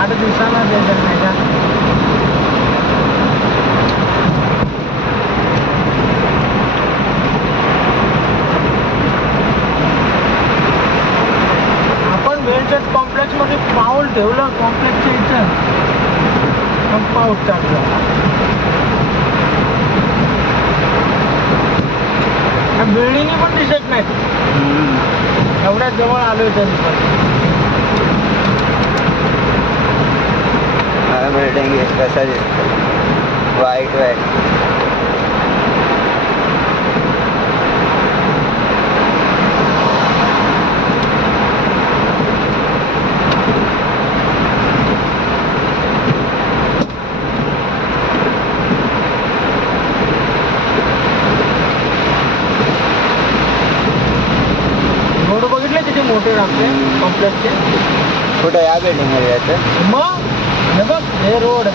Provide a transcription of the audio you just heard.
8 दिवसाला द्यायचं नाही का? आपण वेलचट कॉम्प्लेक्स मध्ये पाऊल ठेवलं कॉम्प्लेक्सच्या इथं मग पाऊस चालला. बिल्डिंगी पण दिसत नाहीत एवढ्या जवळ आलोय तरी पण. बिल्डिंग कसा दिसतो वाईट वाईट. रोड बघितले तिथे मोठे आपले कॉम्प्लेक्सचे. कुठं या बिल्डिंग मध्ये यायचं? मग हे बघ हे रोड